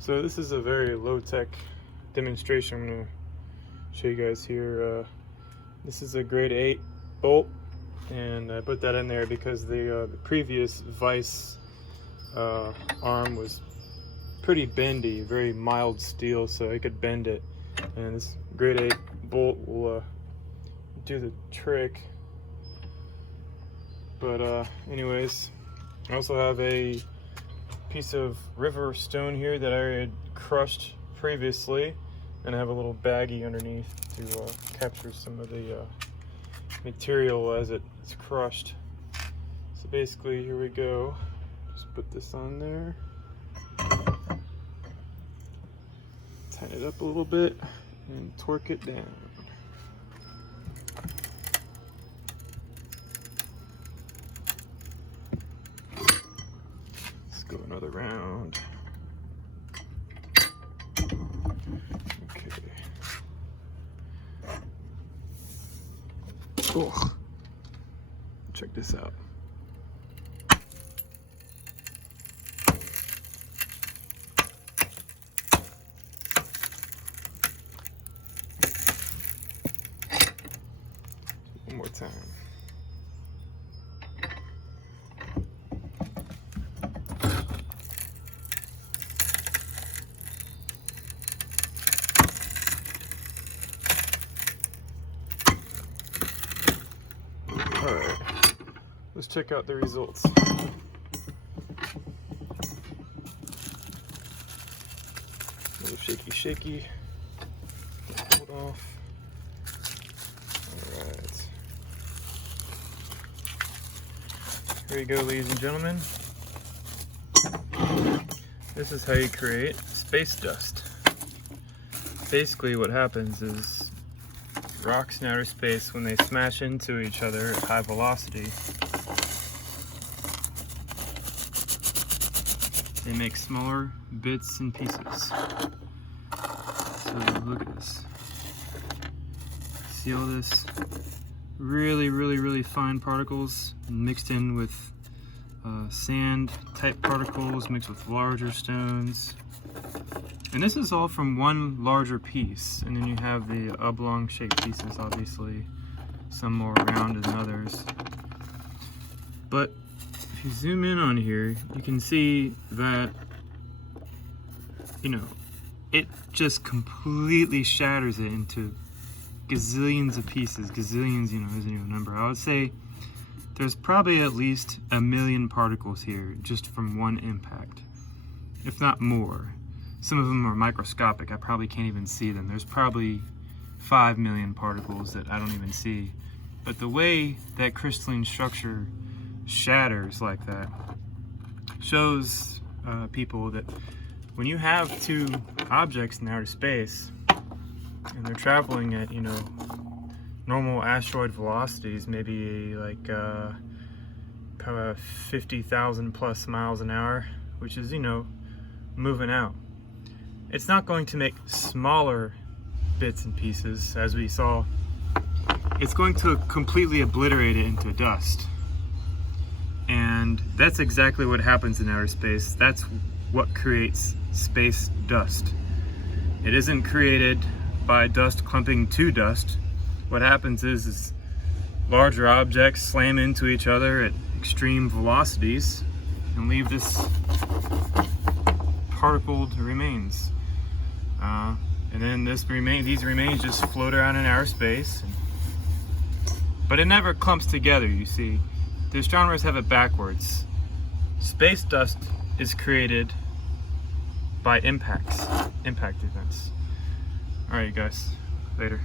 So this is a very low-tech demonstration. I'm going to show you guys here. This is a grade 8 bolt, and I put that in there because the previous vise arm was pretty bendy, very mild steel, so I could bend it. And this grade 8 bolt will do the trick. But anyways, I also have a piece of river stone here that I had crushed previously, and I have a little baggie underneath to capture some of the material as it's crushed. So basically, here we go. Just put this on there, tighten it up a little bit, and torque it down. Go another round. Okay. Oh, check this out. One more time. Alright, let's check out the results. A little shaky. Hold off. Alright. Here you go, ladies and gentlemen. This is how you create space dust. Basically what happens is rocks in outer space, when they smash into each other at high velocity, they make smaller bits and pieces. So look at this. See all this really fine particles mixed in with sand type particles mixed with larger stones. And this is all from one larger piece, and then you have the oblong shaped pieces, obviously, some more round than others. But if you zoom in on here, you can see that, it just completely shatters it into gazillions of pieces. Gazillions, isn't even a number. I would say there's probably at least 1 million particles here just from one impact, if not more. Some of them are microscopic. I probably can't even see them. There's probably 5 million particles that I don't even see. But the way that crystalline structure shatters like that shows people that when you have two objects in outer space and they're traveling at, normal asteroid velocities, maybe like 50,000 plus miles an hour, which is, moving out. It's not going to make smaller bits and pieces, as we saw. It's going to completely obliterate it into dust. And that's exactly what happens in outer space. That's what creates space dust. It isn't created by dust clumping to dust. What happens is larger objects slam into each other at extreme velocities and leave this particled remains. And then these remains just float around in outer space. But it never clumps together, you see. The astronomers have it backwards. Space dust is created by impact events. Alright, guys. Later.